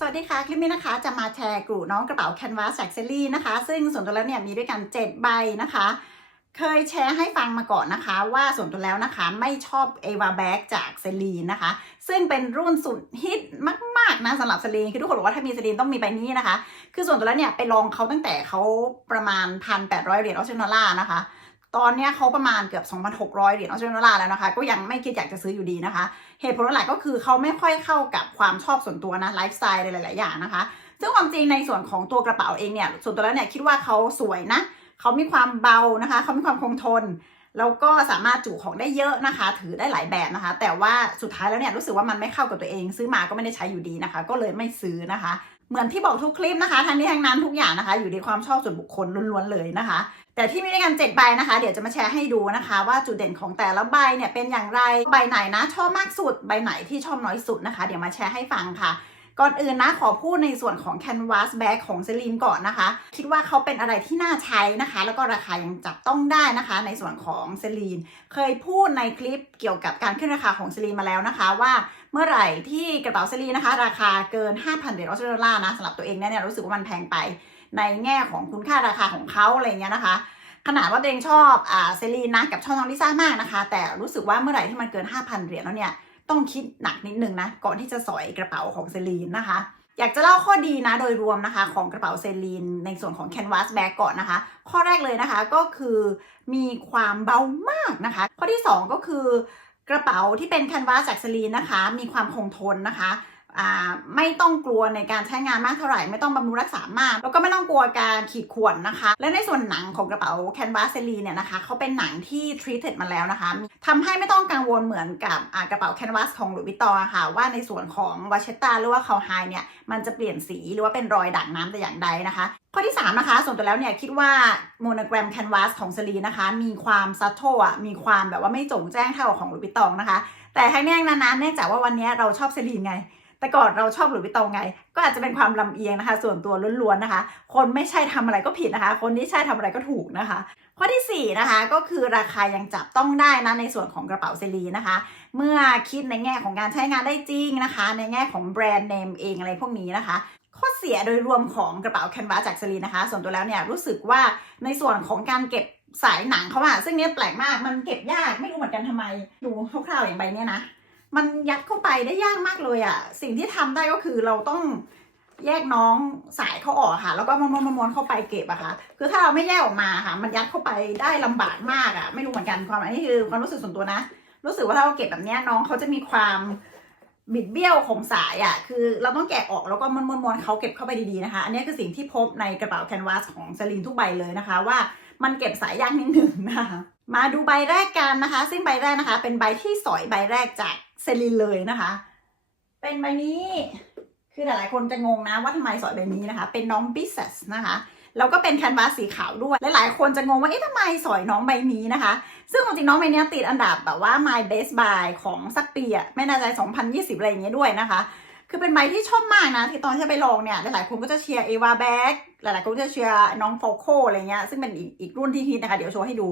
สวัสดีค่ะ คลิปนี้นะคะจะมาแชร์กลุ่มน้องกระเป๋าแคนวาสจากเซรี่นะคะ ซึ่งส่วนตัวแล้วเนี่ยมีด้วยกัน 7 ใบนะคะ เคยแชร์ให้ฟังมาก่อนนะคะ ว่าส่วนตัวแล้วนะคะไม่ชอบเอวาแบ็กจากเซรีนะคะ ซึ่งเป็นรุ่นสุดฮิตมาก ๆ นะสำหรับเซรีคือทุกคนบอกว่าถ้ามีเซรีต้องมีใบนี้นะคะ คือส่วนตัวแล้วเนี่ยไปลองเขาตั้งแต่เขาประมาณ 1,800 เหรียญออสเตรเลียดอลลานะคะ ตอนนี้เขาประมาณเกือบ 2,600 เหรียญออสเตรเลียดอลลาร์แล้วนะคะ ก็ยังไม่คิดอยากจะซื้ออยู่ดีนะคะ เหตุผลหลักก็คือเขาไม่ค่อยเข้ากับความชอบส่วนตัวนะไลฟ์สไตล์หลาย ๆ อย่างนะคะ ซึ่งความจริงในส่วนของตัวกระเป๋าเองเนี่ย ส่วนตัวแล้วเนี่ยคิดว่าเขาสวยนะ เขามีความเบานะคะ เขามีความคงทน แล้วก็สามารถจุของได้เยอะนะคะ ถือได้หลายแบบนะคะ แต่ว่าสุดท้ายแล้วเนี่ยรู้สึกว่ามันไม่เข้ากับตัวเอง ซื้อมาก็ไม่ได้ใช้อยู่ดีนะคะ ก็เลยไม่ซื้อนะคะเหมือนที่บอกทุกคลิปนะคะทั้งนี้ทั้งนั้นทุกอย่างนะคะ อยู่ในความชอบส่วนบุคคลล้วนๆเลยนะคะ แต่ที่มีด้วยกัน7ใบนะคะ เดี๋ยวจะมาแชร์ให้ดูนะคะ ว่าจุดเด่นของแต่ละใบเนี่ยเป็นอย่างไรใบไหนนะชอบมากสุดใบไหนที่ชอบน้อยสุดนะคะ เดี๋ยวมาแชร์ให้ฟังค่ะก่อนอื่นนะขอพูดในส่วนของ Canvas Bag ของเซรีนก่อนนะคะ คิดว่าเขาเป็นอะไรที่น่าใช้นะคะ แล้วก็ราคายังจับต้องได้นะคะ ในส่วนของเซรีนเคยพูดในคลิปเกี่ยวกับการขึ้นราคาของเซรีนมาแล้วนะคะว่าเมื่อไหร่ที่กระเป๋าเซรีนนะคะ ราคาเกิน 5,000เหรียญออสเตรเลียดอลลานะสำหรับตัวเองเนี่ยรู้สึกว่ามันแพงไป ในแง่ของคุณค่าราคาของเขาอะไรเงี้ยนะคะ ขนาดว่าตัวเองชอบอ่าเซรีนนะกับชอบน้องลิซ่ามากนะคะ แต่รู้สึกว่าเมื่อไหร่ที่มันเกิน 5,000 เหรียญแล้วเนี่ยต้องคิดหนักนิดนึงนะ ก่อนที่จะสอยกระเป๋าของเซรีนนะคะอยากจะเล่าข้อดีนะโดยรวมนะคะ ของกระเป๋าเซรีนในส่วนของ Canvas Bag ก่อนนะคะ ข้อแรกเลยนะคะก็คือมีความเบามากนะคะ ข้อที่ 2 ก็คือกระเป๋าที่เป็น Canvas จากเซรีนนะคะ มีความคงทนนะคะ ไม่ต้องกลัวในการใช้งานมากเท่าไหร่ ไม่ต้องบำรุงรักษามาก แล้วก็ไม่ต้องกลัวการขีดข่วนนะคะ และในส่วนหนังของกระเป๋า Canvas c e l i n เนี่ยนะคะเขาเป็นหนังที่ treated มาแล้วนะคะทำให้ไม่ต้องกังวลเหมือนกับกระเป๋า Canvas ของหลุยส์วิตตองค่ะว่าในส่วนของวาเชตตาหรือว่าคาไฮเนี่ยมันจะเปลี่ยนสีหรือว่าเป็นรอยด่างน้ำแต่อย่างใดนะคะข้อที่ 3 นะคะ ส่วนตัวแล้วเนี่ย คิดว่าโมโนแกรม Canvas ของเซรีนะคะ มีความซัตโตอะ มีความแบบว่าไม่จงแจ้งเท่ากับของหลุยส์วิตตองนะคะ แต่ทั้งนี้ทั้งนั้นนะเนื่องจากว่าวันนี้เราชอบเซรีไง แต่ก่อนเราชอบหลุยส์วิตตองไง ก็อาจจะเป็นความลำเอียงนะคะ ส่วนตัวล้วนๆนะคะ คนไม่ใช่ทำอะไรก็ผิดนะคะ คนที่ใช่ทำอะไรก็ถูกนะคะ ข้อที่ 4 นะคะ ก็คือราคายังจับต้องได้นะในส่วนของกระเป๋าเซรีนะคะ เมื่อคิดในแง่ของการใช้งานได้จริงนะคะ ในแง่ของแบรนด์เนมเองอะไรพวกนี้นะคะข้อเสียโดยรวมของกระเป๋าแคนวาจากเซรีนะคะ ส่วนตัวแล้วเนี่ยรู้สึกว่าในส่วนของการเก็บสายหนังเขาอะซึ่งเนี้ยแปลกมากมันเก็บยากไม่รู้เหมือนกันทำไม ดูคร่าวๆอย่างใบเนี้ยนะ มันยัดเข้าไปได้ยากมากเลยอะสิ่งที่ทำได้ก็คือเราต้องแยกน้องสายเขาออกค่ะ แล้วก็ม้วนม้วนเข้าไปเก็บอะค่ะ คือถ้าเราไม่แยกออกมาค่ะ มันยัดเข้าไปได้ลำบากมากอะไม่รู้เหมือนกันความอันนี้คือความรู้สึกส่วนตัวนะ รู้สึกว่าถ้าเราเก็บแบบนี้น้องเขาจะมีความบิดเบี้ยวของสายอะคือเราต้องแกะออกแล้วก็ม้วนๆๆเขาเก็บเข้าไปดีๆนะคะ อันนี้คือสิ่งที่พบในกระเป๋าแคนวาสของสลินทุกใบเลยนะคะ ว่ามันเก็บสายยากนิดหนึ่งนะคะ มาดูใบแรกกันนะคะ ซึ่งใบแรกนะคะ เป็นใบที่สอยใบแรกจากเซลินเลยนะคะ เป็นใบนี้คือหลายๆคนจะงงนะว่าทำไมสอยใบนี้นะคะ เป็นน้องบิสเซสนะคะแล้วก็เป็นแคนวาสสีขาวด้วยหลายๆคนจะงงว่าเอ๊ะทำไมสอยน้องใบนี้นะคะ ซึ่งจริงๆน้องใบนี้ติดอันดับแบบว่า My Best Buy ของสักปีอะไม่แน่ใจ 2020 อะไรอย่างเงี้ยด้วยนะคะ คือเป็นใบที่ชอบมากนะ ที่ตอนที่ไปลองเนี่ย หลายๆคนก็จะเชียร์เอวาแบ็กหลายๆคนก็จะเชียร์น้องโฟโคอะไรเงี้ยซึ่งเป็นอีกอีกรุ่นที่ฮิตนะคะ เดี๋ยวโชว์ให้ดู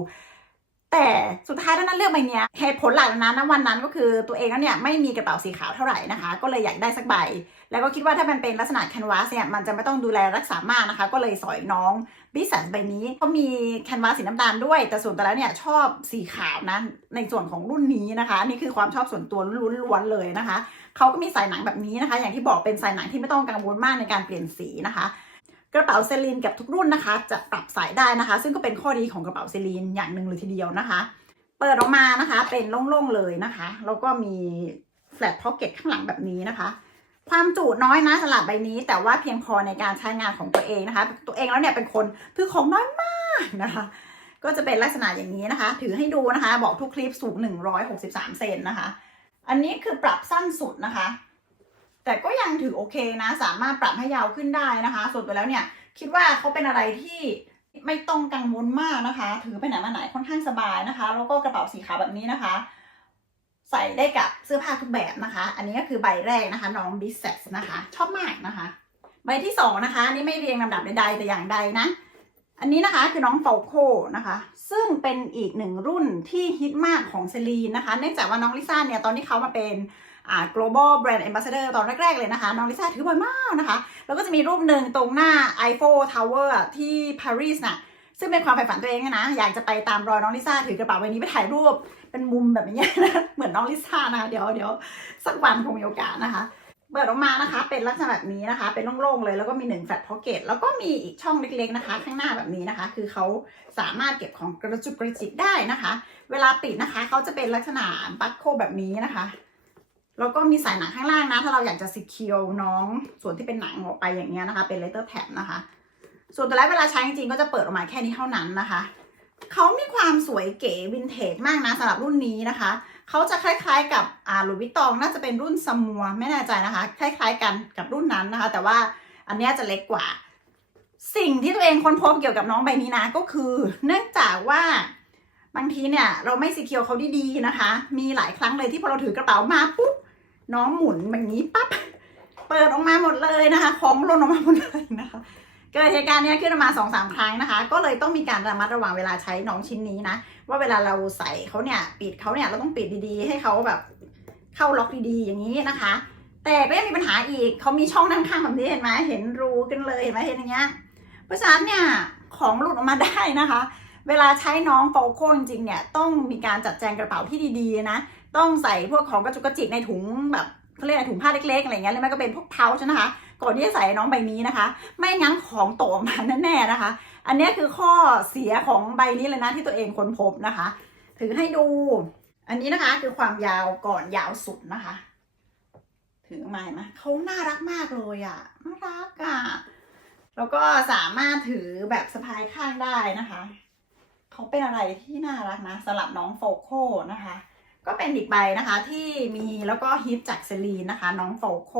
แต่สุดท้ายแล้วนั้นเลือกใบนี้เหตุผลหลักนะณวันนั้นก็คือตัวเองแล้วเนี่ยไม่มีกระเป๋าสีขาวเท่าไหร่นะคะ ก็เลยอยากได้สักใบ แล้วก็คิดว่าถ้ามันเป็นลักษณะแคนวาสเนี่ยมันจะไม่ต้องดูแลรักษามากนะคะ ก็เลยสอยน้องบิสันใบนี้เขามีแคนวาสสีน้ำตาลด้วย แต่ส่วนตัวแล้วเนี่ยชอบสีขาวนะในส่วนของรุ่นนี้นะคะนนี่คือความชอบส่วนตัวล้วนๆเลยนะคะเขาก็มีสายหนังแบบนี้นะคะ อย่างที่บอกเป็นสายหนังที่ไม่ต้องกังวลมากในการเปลี่ยนสีนะคะ กระเป๋าเซรีนกับทุกรุ่นนะคะ จะปรับสายได้นะคะ ซึ่งก็เป็นข้อดีของกระเป๋าเซรีนอย่างหนึ่งเลยทีเดียวนะคะ เปิดออกมานะคะ เป็นโล่งๆเลยนะคะแล้วก็มี flat pocket ข้างหลังแบบนี้นะคะ ความจุน้อยนะสลับใบนี้ แต่ว่าเพียงพอในการใช้งานของตัวเองนะคะ ตัวเองแล้วเนี่ยเป็นคนถือของน้อยมากนะคะ ก็จะเป็นลักษณะอย่างนี้นะคะ ถือให้ดูนะคะ บอกทุกคลิปสูง 163 เซนนะคะ อันนี้คือปรับสั้นสุดนะคะ แต่ก็ยังถือโอเคนะ สามารถปรับให้ยาวขึ้นได้นะคะ ส่วนตัวแล้วเนี่ยคิดว่าเขาเป็นอะไรที่ไม่ต้องกังวลมากนะคะ ถือไปไหนมาไหนค่อนข้างสบายนะคะ แล้วก็กระเป๋าสีขาวแบบนี้นะคะ ใส่ได้กับเสื้อผ้าทุกแบบนะคะ อันนี้ก็คือใบแรกนะคะน้องบิสเซสนะคะ ชอบมากนะคะ ใบที่สองนะคะอันนี่ไม่เรียงลำดับใดๆแต่อย่างใดนะอันนี้นะคะคือน้องเฟลโคนะคะ ซึ่งเป็นอีกหนึ่งรุ่นที่ฮิตมากของเซรีนนะคะ เนื่องจากว่าน้องลิซ่าเนี่ยตอนที่เขามาเป็น global brand ambassador ตอนแรก ๆ เลยนะคะ น้องลิซ่าถือบ่อยมากนะคะ แล้วก็จะมีรูปหนึ่งตรงหน้า Eiffel Tower อะที่ปารีสน่ะซึ่งเป็นความใฝ่ฝันตัวเองนะ อยากจะไปตามรอยน้องลิซ่าถือกระเป๋าใบนี้ไปถ่ายรูป เป็นมุมแบบนี้นะ เหมือนน้องลิซ่านะคะเดี๋ยวเดี๋ยวสักวันคงมีโอกาสนะคะ เปิดออกมานะคะ เป็นลักษณะแบบนี้นะคะ เป็นโล่งๆเลย แล้วก็มีหนึ่งแฟลตพ็อกเก็ต แล้วก็มีอีกช่องเล็กๆนะคะ ข้างหน้าแบบนี้นะคะ คือเขาสามารถเก็บของกระจุกกระจิกได้นะคะ เวลาปิดนะคะ เขาจะเป็นลักษณะบัคโคแบบนี้นะคะ แล้วก็มีสายหนังข้างล่างนะ ถ้าเราอยากจะสิคิวน้องส่วนที่เป็นหนังออกไปอย่างเงี้ยนะคะ เป็นเลเตอร์แท็บนะคะ ส่วนตัวแรกเวลาใช้จริงๆก็จะเปิดออกมาแค่นี้เท่านั้นนะคะเขามีความสวยเก๋วินเทจมากนะสำหรับรุ่นนี้นะคะ เขาจะคล้ายๆกับอ่าหลุยส์วิตตองน่าจะเป็นรุ่นซัมมัวไม่แน่ใจนะคะ คล้าย ๆ กันกับรุ่นนั้นนะคะ แต่ว่าอันนี้จะเล็กกว่า สิ่งที่ตัวเองค้นพบเกี่ยวกับน้องใบนี้นะก็คือ เนื่องจากว่าบางทีเนี่ยเราไม่สีเคียวเขาดีๆนะคะ มีหลายครั้งเลยที่พอเราถือกระเป๋ามาปุ๊บ น้องหมุนแบบนี้ปั๊บเปิดออกมาหมดเลยนะคะ ของหล่นออกมาหมดเลยนะคะ เกิดเหตุการณ์นี้ขึ้นมาสองสามครั้งนะคะ ก็เลยต้องมีการระมัดระวังเวลาใช้น้องชิ้นนี้นะ ว่าเวลาเราใส่เขาเนี่ยปิดเขาเนี่ยเราต้องปิดดีๆ ให้เขาแบบเข้าล็อกดีๆอย่างนี้นะคะ แต่ก็ยังมีปัญหาอีกเขามีช่องด้านข้างแบบนี้เห็นไหมเห็นรูกันเลยเห็นไหมเห็นอย่างเงี้ยเพราะฉะนั้นเนี่ยของหลุดออกมาได้นะคะ เวลาใช้น้องโฟโคจริงๆเนี่ยต้องมีการจัดแจงกระเป๋าที่ดีๆนะ ต้องใส่พวกของกระจุกกระจิกในถุงแบบเขาเรียกอะไรถุงผ้าเล็กๆอะไรเงี้ยหรือไม่ก็เป็นพวกเพาใช่นะคะ ก่อนที่จะใส่น้องใบนี้นะคะ ไม่งั้นของโตกมาแน่ๆนะคะ อันนี้คือข้อเสียของใบนี้เลยนะที่ตัวเองค้นพบนะคะ ถือให้ดู อันนี้นะคะคือความยาวก่อนยาวสุดนะคะ ถือมาไหมเขาน่ารักมากเลยอะ่ะน่ารักอะ่ะแล้วก็สามารถถือแบบสะพายข้างได้นะคะ เขาเป็นอะไรที่น่ารักนะสำหรับน้องโฟโคนะคะ ก็เป็นอีกใบนะคะที่มีแล้วก็ฮิตจากเซรีนนะคะ น้องโฟโค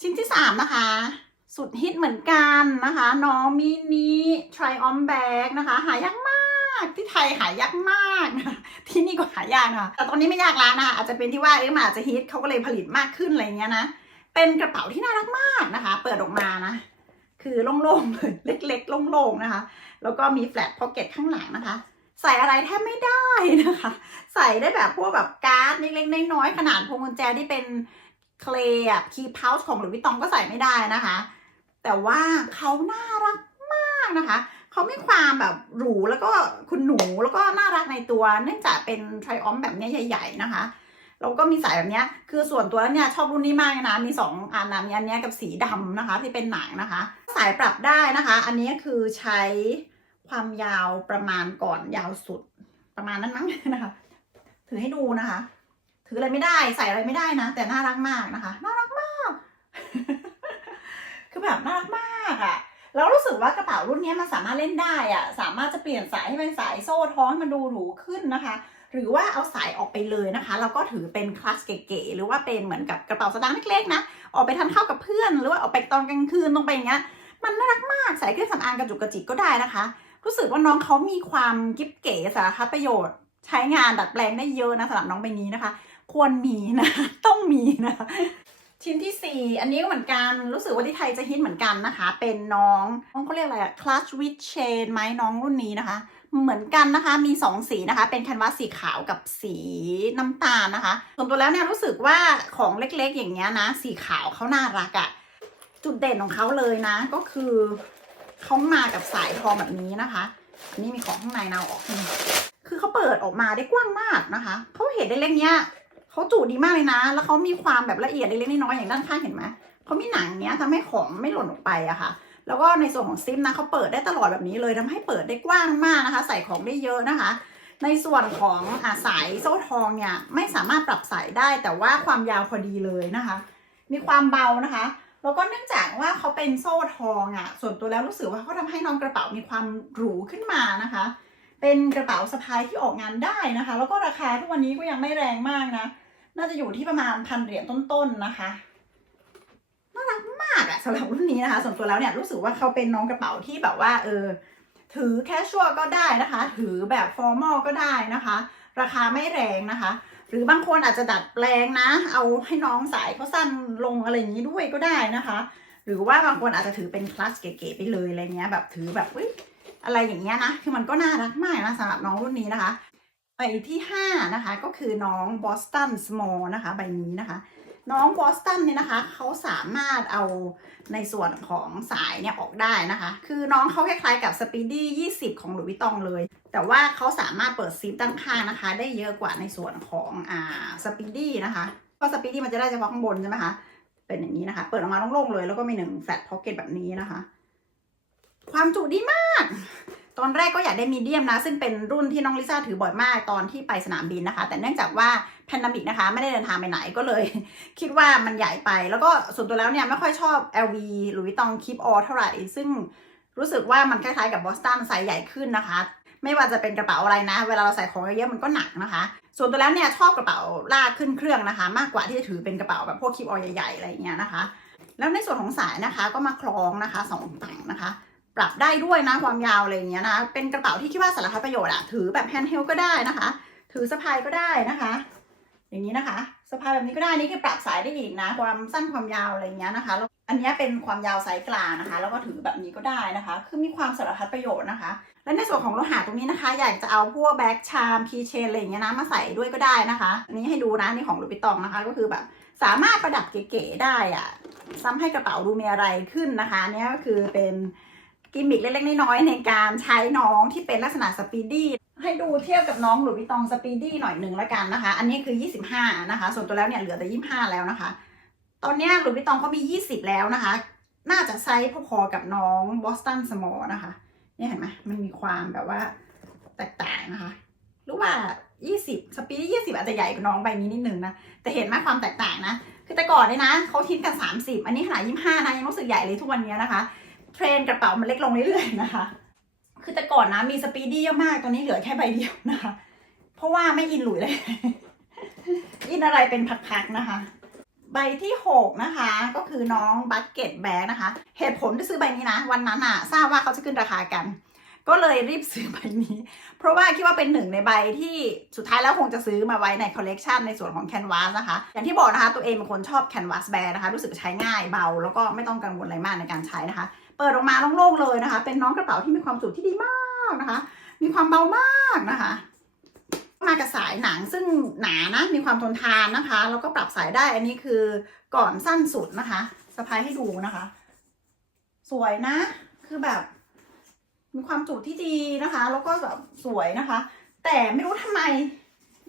ชิ้นที่สามนะคะ สุดฮิตเหมือนกันนะคะ น้องมินิทริออมแบกนะคะ หายากมากที่ไทยหายากมากนะที่นี่ก็หายากนะคะแต่ตอนนี้ไม่ยากแล้วนะคะอาจจะเป็นที่ว่าเอ๊ะมันอาจจะฮิตเขาก็เลยผลิตมากขึ้นอะไรเงี้ยนะเป็นกระเป๋าที่น่ารักมากนะคะ เปิดออกมานะคือโล่งๆเลยเล็กๆโล่งๆนะคะ แล้วก็มีแฟลตพ็อกเก็ตข้างหลังนะคะ ใส่อะไรแทบไม่ได้นะคะ ใส่ได้แบบพวกแบบการ์ดเล็กๆน้อยๆขนาดพวงกุญแจที่เป็นเคลย์อะคีพาวส์ของหลุยส์วิตตองก็ใส่ไม่ได้นะคะ แต่ว่าเขาน่ารักมากนะคะเขามีความแบบหรูแล้วก็คุณหนูแล้วก็น่ารักในตัว เนื่องจากเป็นไทรออมแบบนี้ใหญ่ ๆ นะคะแล้วก็มีสายแบบนี้คือส่วนตัวแล้วเนี่ยชอบรุ่นนี้มากนะมีสองอันนะมีอันเนี้ยกับสีดำนะคะที่เป็นหนังนะคะ สายปรับได้นะคะ อันนี้คือใช้ ความยาวประมาณก่อนยาวสุดประมาณนั้นมั้งนะคะ ถือให้ดูนะคะ ถืออะไรไม่ได้ใส่อะไรไม่ได้นะ แต่น่ารักมากนะคะ น่ารักมาก คือแบบน่ารักมากอะ่ะแล้วรู้สึกว่ากระเป๋ารุ่นนี้มันสามารถเล่นได้อะ่ะสามารถจะเปลี่ยนสายให้เป็นสายโซ่ท้องมันดูหรูขึ้นนะคะ หรือว่าเอาสายออกไปเลยนะคะแล้วก็ถือเป็นคลาสเก๋ๆหรือว่าเป็นเหมือนกับกระเป๋าสตางค์เล็กๆนะ ออกไปทานข้าวกับเพื่อน หรือว่าออกไปตอนกลางคืนตรงไปอย่างเงี้ย มันน่ารักมาก ใส่เครื่องสำอางกระจุกกระจิกก็ได้นะคะ รู้สึกว่าน้องเขามีความกิ๊บเก๋สารพัดประโยชน์ ใช้งานดัดแปลงได้เยอะนะสำหรับน้องใบนี้นะคะ ควรมีนะ ต้องมีนะชิ้นที่ 4 อันนี้ก็เหมือนกัน รู้สึกว่าที่ไทยจะฮิตเหมือนกันนะคะ เป็นน้องน้องเขาเรียกอะไรอะ clutch with chain ไหมน้องรุ่นนี้นะคะ เหมือนกันนะคะ มี 2 สีนะคะ เป็นแคนวาสสีขาวกับสีน้ำตาลนะคะ ส่วนตัวแล้วเนี่ยรู้สึกว่าของเล็กๆ อย่างเงี้ยนะ สีขาวเขาน่ารักอะจุดเด่นของเขาเลยนะ ก็คือ เขามากับสายทองแบบนี้นะคะ อันนี้มีของข้างในเนาออกให้ดูคือเขาเปิดออกมาได้กว้างมากนะคะ เขาเห็นได้เล็กเนี้ยเขาจุดีมากเลยนะ แล้วเขามีความแบบละเอียดเล็กๆน้อยๆอย่างด้านข้างเห็นไหมเขามีหนังเนี้ยทำให้ของไม่หล่นออกไปอะค่ะ แล้วก็ในส่วนของซิปนะเขาเปิดได้ตลอดแบบนี้เลยทำให้เปิดได้กว้างมากนะคะ ใส่ของได้เยอะนะคะ ในส่วนของอาสายโซ่ทองเนี่ยไม่สามารถปรับใส่ได้แต่ว่าความยาวพอดีเลยนะคะ มีความเบานะคะ แล้วก็เนื่องจากว่าเขาเป็นโซ่ทองอะ่ะ ส่วนตัวแล้วรู้สึกว่าเขาทำให้น้องกระเป๋ามีความหรูขึ้นมานะคะ เป็นกระเป๋าสะพายที่ออกงานได้นะคะ แล้วก็ราคาทุกวันนี้ก็ยังไม่แรงมากนะ น่าจะอยู่ที่ประมาณพันเหรียญต้นๆนะคะน่ารักมากอะสำหรับรุ่นนี้นะคะ ส่วนตัวแล้วเนี่ยรู้สึกว่าเขาเป็นน้องกระเป๋าที่แบบว่า เออ ถือแคชชัวก็ได้นะคะ ถือแบบฟอร์มอลก็ได้นะคะ ราคาไม่แรงนะคะ หรือบางคนอาจจะดัดแปลงนะ เอาให้น้องสายเขาสั้นลงอะไรอย่างนี้ด้วยก็ได้นะคะ หรือว่าบางคนอาจจะถือเป็นคลาสเก๋ๆไปเลยอะไรเงี้ยแบบถือแบบอุ้ยอะไรอย่างเงี้ยนะ คือมันก็น่ารักมากนะสำหรับน้องรุ่นนี้นะคะใบที่ 5 นะคะ ก็คือน้อง Boston Small นะคะใบนี้นะคะ น้อง Boston เนี่ยนะคะเขาสามารถเอาในส่วนของสายเนี่ยออกได้นะคะ คือน้องเขาคล้ายๆกับ Speedy 20 ของหลุยส์วิตตองเลย แต่ว่าเขาสามารถเปิดซิปด้านข้างนะคะ ได้เยอะกว่าในส่วนของอ่า Speedy นะคะเพราะ Speedy มันจะได้เฉพาะข้างบนใช่ไหมคะเป็นอย่างนี้นะคะ เปิดออกมาโล่งๆเลย แล้วก็มีหนึ่งแฟลตพ็อกเก็ตแบบนี้นะคะ ความจุดีมาก ตอนแรกก็อยากได้มีเดียมนะ ซึ่งเป็นรุ่นที่น้องลิซ่าถือบ่อยมากตอนที่ไปสนามบินนะคะ แต่เนื่องจากว่าแพนดามิกนะคะ ไม่ได้เดินทางไปไหนก็เลย คิดว่ามันใหญ่ไป แล้วก็ส่วนตัวแล้วเนี่ยไม่ค่อยชอบ LV หรือวิตองคิปออเท่าไหร่ ซึ่งรู้สึกว่ามันคล้ายๆกับบอสตันไซส์ใหญ่ขึ้นนะคะ ไม่ว่าจะเป็นกระเป๋าอะไรนะ เวลาเราใส่ของเยอะๆมันก็หนักนะคะ ส่วนตัวแล้วเนี่ยชอบกระเป๋าลากขึ้นเครื่องนะคะ มากกว่าที่จะถือเป็นกระเป๋าแบบพวกคิปออใหญ่ๆอะไรอย่างเงี้ยนะคะ แล้วในส่วนของสายนะคะก็มาคล้องนะคะสองฝั่งนะคะ ปรับได้ด้วยนะความยาวอะไรอย่างเงี้ยนะ เป็นกระเป๋าที่คิดว่าสารพัดประโยชน์อะถือแบบแฮนด์เฮลก็ได้นะคะ ถือสะพายก็ได้นะคะ อย่างนี้นะคะสะพายแบบนี้ก็ได้นี่คือปรับสายได้อีกนะ ความสั้นความยาวอะไรอย่างเงี้ยนะคะแล้วอันนี้เป็นความยาวไซส์กลางนะคะ แล้วก็ถือแบบนี้ก็ได้นะคะ คือมีความสารพัดประโยชน์นะคะ และในส่วนของโลหะตรงนี้นะคะ อยากจะเอาพวกแบ็กชามพีเชนอะไรอย่างเงี้ยนะมาใส่ด้วยก็ได้นะคะอันนี้ให้ดูนะนี่ของลูปิตองนะคะ ก็คือแบบสามารถประดับเก๋ๆได้อะซ้ำให้กระเป๋าดูมีอะไรขึ้นนะคะอันนี่ก็คือเป็น กิมมิคเล็กๆน้อยๆในการใช้น้องที่เป็นลักษณะสปีดี้ให้ดูเทียบกับน้องหลุยส์วิตองสปีดี้หน่อยหนึ่งแล้วกันนะคะ อันนี้คือ 25 นะคะ ส่วนตัวแล้วเนี่ยเหลือแต่ 25 แล้วนะคะ ตอนนี้หลุยส์วิตองก็มี 20 แล้วนะคะ น่าจะไซส์พอๆกับน้องบอสตันสมอลนะคะนี่เห็นไหมมันมีความแบบว่าแตกต่างนะคะหรือว่า 20 สปีดดี้20 อาจจะใหญ่กว่าน้องใบนี้นิดนึงนะแต่เห็นไหมความแตกต่างนะคือแต่ก่อนเนี่ยนะเขาทิ้งกัน 30 อันนี้ขนาด 25 นะยังรู้สึกใหญ่เลยทุกวันนี้นะคะ เทรนกระเป๋ามันเล็กลงเรื่อยๆนะคะ คือแต่ก่อนนะมีสปีดดี้เยอะมาก ตอนนี้เหลือแค่ใบเดียวนะคะ เพราะว่าไม่อินหลุยเลย อินอะไรเป็นพักๆนะคะ ใบที่6นะคะ ก็คือน้องบัตเก็ตแบกนะคะ เหตุผลที่ซื้อใบนี้นะ วันนั้นอะทราบว่าเขาจะขึ้นราคากัน ก็เลยรีบซื้อใบนี้ เพราะว่าคิดว่าเป็นหนึ่งในใบที่สุดท้ายแล้วคงจะซื้อมาไว้ในคอลเลกชันในส่วนของแคนวาสนะคะ อย่างที่บอกนะคะตัวเองเป็นคนชอบแคนวาสแบร์นะคะ รู้สึกใช้ง่ายเบา แล้วก็ไม่ต้องกังวลอะไรมากในการใช้นะคะ เปิดออกมาโล่งๆเลยนะคะ เป็นน้องกระเป๋าที่มีความจุที่ดีมากนะคะ มีความเบามากนะคะ มากับสายหนังซึ่งหนานะ มีความทนทานนะคะ แล้วก็ปรับสายได้ อันนี้คือก่อนสั้นสุดนะคะสะพายให้ดูนะคะ สวยนะ คือแบบ มีความจุที่ดีนะคะ แล้วก็แบบสวยนะคะ แต่ไม่รู้ทำไม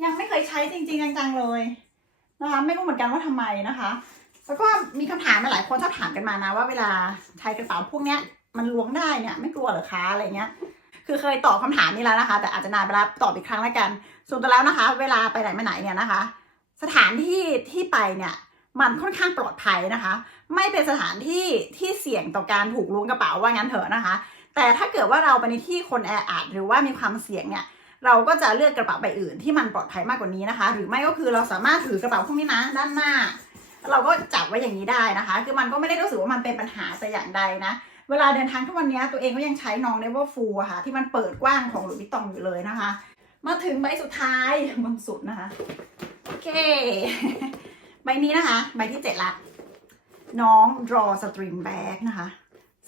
ยังไม่เคยใช้จริงๆจังๆเลยนะคะ ไม่รู้เหมือนกันว่าทำไมนะคะ แล้วก็มีคำถามมาหลายคนชอบถามกันมานะว่าเวลาใช้กระเป๋าพวกเนี้ยมันล้วงได้เนี่ยไม่กลัวหรอคะอะไรเงี้ย คือเคยตอบคำถามนี้แล้วนะคะ แต่อาจจะนานไปแล้วตอบอีกครั้งแล้วกัน ส่วนตัวแล้วนะคะ เวลาไปไหนมาไหนเนี่ยนะคะ สถานที่ที่ไปเนี่ยมันค่อนข้างปลอดภัยนะคะ ไม่เป็นสถานที่ที่เสี่ยงต่อการถูกล้วงกระเป๋าว่างั้นเถอะนะคะ แต่ถ้าเกิดว่าเราไปในที่คนแออัดหรือว่ามีความเสี่ยงเนี่ยเราก็จะเลือกกระเป๋าใบอื่นที่มันปลอดภัยมากกว่านี้นะคะ หรือไม่ก็คือเราสามารถถือกระเป๋าพวกนี้นะด้านหน้า เราก็จับไว้อย่างนี้ได้นะคะ คือมันก็ไม่ได้รู้สึกว่ามันเป็นปัญหาแต่อย่างใดนะ เวลาเดินทางทุกวันนี้ตัวเองก็ยังใช้น้องเนเวอร์ฟูอะค่ะ ที่มันเปิดกว้างของหลุยส์วิตตองอยู่เลยนะคะ มาถึงใบสุดท้ายบนสุดนะคะ โอเค ใบนี้นะคะ ใบที่เจ็ดละ น้อง draw string bag นะคะ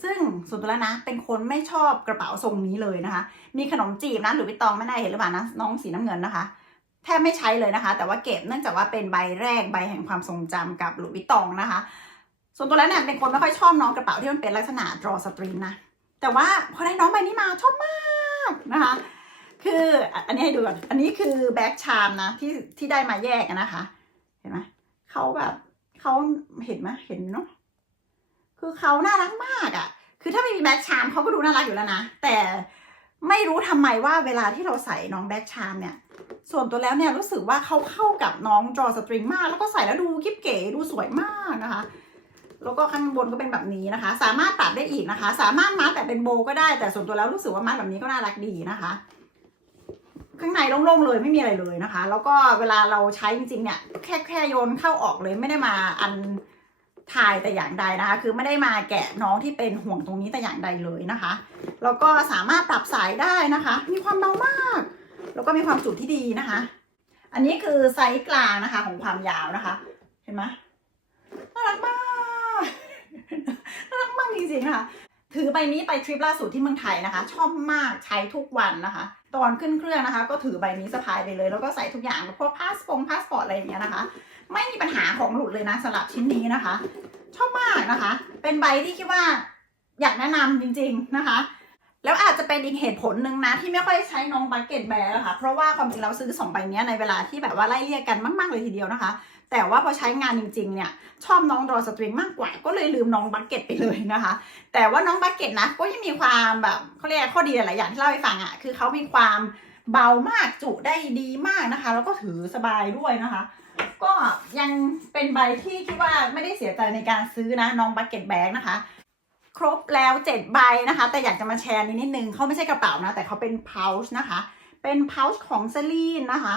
ซึ่งส่วนตัวแล้วนะ เป็นคนไม่ชอบกระเป๋าทรงนี้เลยนะคะ มีขนมจีบนะหรือวิตตองไม่ได้เห็นหรือเปล่านะ น้องสีน้ำเงินนะคะ แทบไม่ใช้เลยนะคะ แต่ว่าเก็บเนื่องจากว่าเป็นใบแรกใบแห่งความทรงจำกับหลุยส์วิตตองนะคะ ส่วนตัวแล้วเนี่ยเป็นคนไม่ค่อยชอบน้องกระเป๋าที่มันเป็นลักษณะ draw string นะ แต่ว่าพอได้น้องใบนี้มาชอบมากนะคะ คืออันนี้ให้ดูก่อน อันนี้คือแบ็กชามนะที่ที่ได้มาแยกนะคะ เห็นไหมเขาแบบเขาเห็นไหมเห็นเนาะ คือเขาน่ารักมากอะ่ะ คือถ้าไม่มีแบ็กชามเขาก็ดูน่ารักอยู่แล้วนะ แต่ ไม่รู้ทำไมว่าเวลาที่เราใส่น้องแบ็กชามเนี่ย ส่วนตัวแล้วเนี่ยรู้สึกว่าเขาเข้ากับน้อง draw string มาก แล้วก็ใส่แล้วดูกิ๊บเก๋ดูสวยมากนะคะ แล้วก็ข้างบนก็เป็นแบบนี้นะคะ สามารถตัดได้อีกนะคะ สามารถมัดแต่เป็นโบก็ได้ แต่ส่วนตัวแล้วรู้สึกว่ามัดแบบนี้ก็น่ารักดีนะคะ ข้างในโล่งๆเลยไม่มีอะไรเลยนะคะ แล้วก็เวลาเราใช้จริงๆเนี่ยแค่แค่โยนเข้าออกเลยไม่ได้มาอัน ทายแต่อย่างใดนะคะ คือไม่ได้มาแกะน้องที่เป็นห่วงตรงนี้แต่อย่างใดเลยนะคะ แล้วก็สามารถปรับสายได้นะคะ มีความเบามาก แล้วก็มีความจุที่ดีนะคะ อันนี้คือไซส์กลางนะคะของความยาวนะคะ เห็นไหมน่ารักมาก น่ารักมากจริงๆค่ะถือใบนี้ไปทริปล่าสุดที่เมืองไทยนะคะ ชอบมากใช้ทุกวันนะคะ ตอนขึ้นเครื่องนะคะ ก็ถือใบนี้สะพายไปเลย แล้วก็ใส่ทุกอย่างพวกพาสปงพาสปอร์ตอะไรอย่างเงี้ยนะคะ ไม่มีปัญหาของหลุดเลยนะสำหรับชิ้นนี้นะคะ ชอบมากนะคะ เป็นใบที่คิดว่าอยากแนะนำจริง ๆนะคะ แล้วอาจจะเป็นอีกเหตุผลหนึ่งนะ ที่ไม่ค่อยใช้น้องบักเก็ตแบร์ค่ะเพราะว่าความจริงเราซื้อสองใบนี้ในเวลาที่แบบว่าไล่เรียกกันมาก ๆ เลยทีเดียวนะคะ แต่ว่าพอใช้งานจริงๆเนี่ยชอบน้องดรอสตริงมากกว่าก็เลยลืมน้องบักเก็ตไปเลยนะคะ แต่ว่าน้องบักเก็ตนะก็ยังมีความแบบเขาเรียกข้อดีหลายอย่างที่เล่าให้ฟังอะ่ะคือเขามีความเบามากจุได้ดีมากนะคะ แล้วก็ถือสบายด้วยนะคะ ก็ยังเป็นใบที่คิดว่าไม่ได้เสียใจในการซื้อนะน้องบักเก็ตแบกนะคะครบแล้ว 7 ใบนะคะ แต่อยากจะมาแชร์นิดนิดนึงเขาไม่ใช่กระเป๋านะ แต่เขาเป็น pouch นะคะ เป็น pouch ของเซรีนนะคะ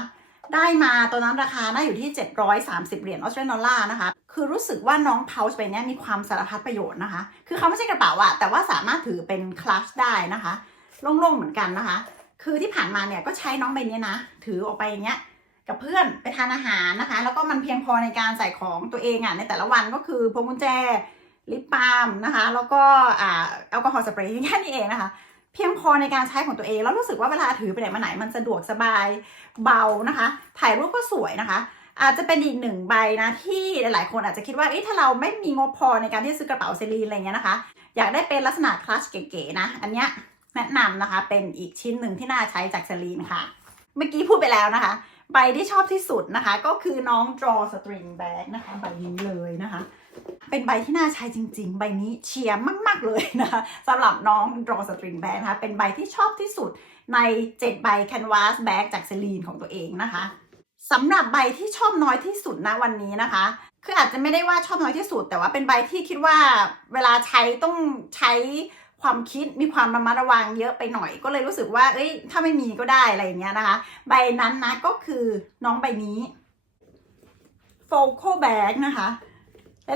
ได้มาตอนนั้นราคาน่าอยู่ที่ 730 เหรียญออสเตรเลียนดอลลาร์นะคะ คือรู้สึกว่าน้อง pouch ใบเนี้ยมีความสารพัดประโยชน์นะคะ คือเขาไม่ใช่กระเป๋าอะแต่ว่าสามารถถือเป็นคลัชได้นะคะ โล่งๆเหมือนกันนะคะ คือที่ผ่านมาเนี่ยก็ใช้น้องใบนี้นะ ถือออกไปอย่างเงี้ยกับเพื่อนไปทานอาหารนะคะ แล้วก็มันเพียงพอในการใส่ของตัวเองอะในแต่ละวันก็คือพวงกุญแจลิปบาล์มนะคะ แล้วก็อ่าแอลกอฮอล์สเปรย์แค่นี้เองนะคะ พียงพอในการใช้ของตัวเอง แล้วรู้สึกว่าเวลาถือไปไหนมาไหนมันสะดวกสบายเบานะคะ ถ่ายรูปก็สวยนะคะ อาจจะเป็นอีกหนึ่งใบนะที่หลายๆ คนอาจจะคิดว่าเอ๊ะถ้าเราไม่มีงบพอในการที่ซื้อกระเป๋าเซรีนอะไรเงี้ยนะคะ อยากได้เป็นลักษณะคลัชเก๋ๆนะ อันเนี้ยแนะนำนะคะเป็นอีกชิ้นหนึ่งที่น่าใช้จากเซรีนค่ะ เมื่อกี้พูดไปแล้วนะคะ ใบที่ชอบที่สุดนะคะ ก็คือน้อง draw string bag นะคะใบนี้เลยนะคะ เป็นใบที่น่าใช้จริง ๆ ใบนี้เชียร์มาก ๆ เลยนะคะสำหรับน้อง draw string bag นะคะเป็นใบที่ชอบที่สุดใน 7 ใบ canvas bag จากเซรีนของตัวเองนะคะสำหรับใบที่ชอบน้อยที่สุดนะวันนี้นะคะ คืออาจจะไม่ได้ว่าชอบน้อยที่สุด แต่ว่าเป็นใบที่คิดว่าเวลาใช้ต้องใช้ความคิดมีความระมัดระวังเยอะไปหน่อย ก็เลยรู้สึกว่า เอ้ย ถ้าไม่มีก็ได้อะไรอย่างเงี้ยนะคะ ใบนั้นนะก็คือน้องใบนี้โฟโคแบกนะคะ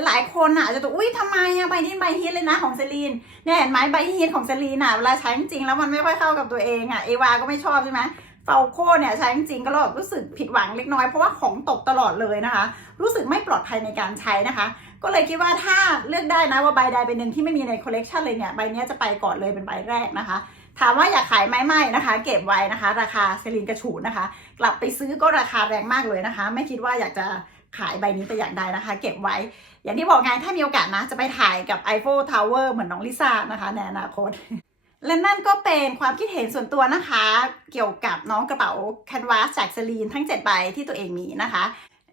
หลายๆคนอะอาจจะตัวอุ้ยทำไมอะใบนี้ใบฮิตเลยนะของเซรีนเนี่ยเห็นไหมใบฮิตของเซรีนอะเวลาใช้จริงๆแล้วมันไม่ค่อยเข้ากับตัวเองอะเอวาก็ไม่ชอบใช่ไหมเฟลโคเนี่ยใช้จริงๆก็แบบรู้สึกผิดหวังเล็กน้อยเพราะว่าของตกตลอดเลยนะคะ รู้สึกไม่ปลอดภัยในการใช้นะคะ ก็เลยคิดว่าถ้าเลือกได้นะว่าใบใดเป็นหนึ่งที่ไม่มีในคอลเลกชันเลยเนี่ยใบนี้จะไปก่อนเลยเป็นใบแรกนะคะ ถามว่าอยากขายไหมไม่นะคะ เก็บไว้นะคะ ราคาเซรีนกระฉูดนะคะ กลับไปซื้อก็ราคาแรงมากเลยนะคะ ไม่คิดว่าอยากจะ ขายใบนี้แต่อย่างใดนะคะ เก็บไว้ อย่างที่บอกไงถ้ามีโอกาสนะ จะไปถ่ายกับ Eiffel Tower เหมือนน้องลิซ่านะคะในอนาคตและนั่นก็เป็นความคิดเห็นส่วนตัวนะคะ เกี่ยวกับน้องกระเป๋าแคนวาสจากเซรีนทั้ง 7 ใบที่ตัวเองมีนะคะ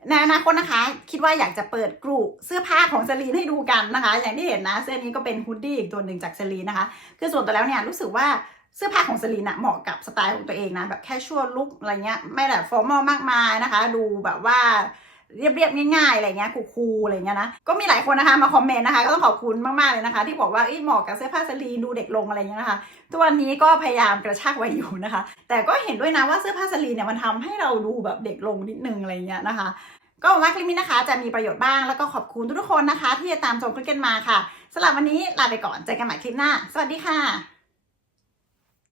ในอนาคตนะคะ คิดว่าอยากจะเปิดกลุ่มเสื้อผ้าของเซรีนให้ดูกันนะคะ อย่างที่เห็นนะ เสื้อนี้ก็เป็นฮูดดี้อีกตัวหนึ่งจากเซรีนนะคะ คือส่วนตัวแล้วเนี่ยรู้สึกว่าเสื้อผ้าของเซรีนอะเหมาะกับสไตล์ของตัวเองนะแบบแค่ชั่วลุกอะไรเงี้ยไม่แบบฟอร์มอลมากมายนะคะ ดูแบบว่า เรียบๆง่ายๆอะไรเงี้ยคูลๆอะไรเงี้ยนะก็มีหลายคนนะคะมาคอมเมนต์นะคะก็ต้องขอบคุณมากๆเลยนะคะ ที่บอกว่าเหมาะกับเสื้อผ้าเซรีนดูเด็กลงอะไรเงี้ยนะคะตัวนนี้ก็พยายามกระชากไว้อยู่นะคะ แต่ก็เห็นด้วยนะว่าเสื้อผ้าสลีนเนี่ยมันทำให้เราดูแบบเด็กลงนิดนึงอะไรเงี้ยนะคะ ก็หวังว่าคลิปนี้นะคะ จะมีประโยชน์บ้างแล้วก็ขอบคุณทุกๆคนนะคะ ที่จะตามชมคลิปกันมาค่ะสำหรับวันนี้ลาไปก่อนเจอกันใหม่คลิปหน้า สวัสดีค่ะ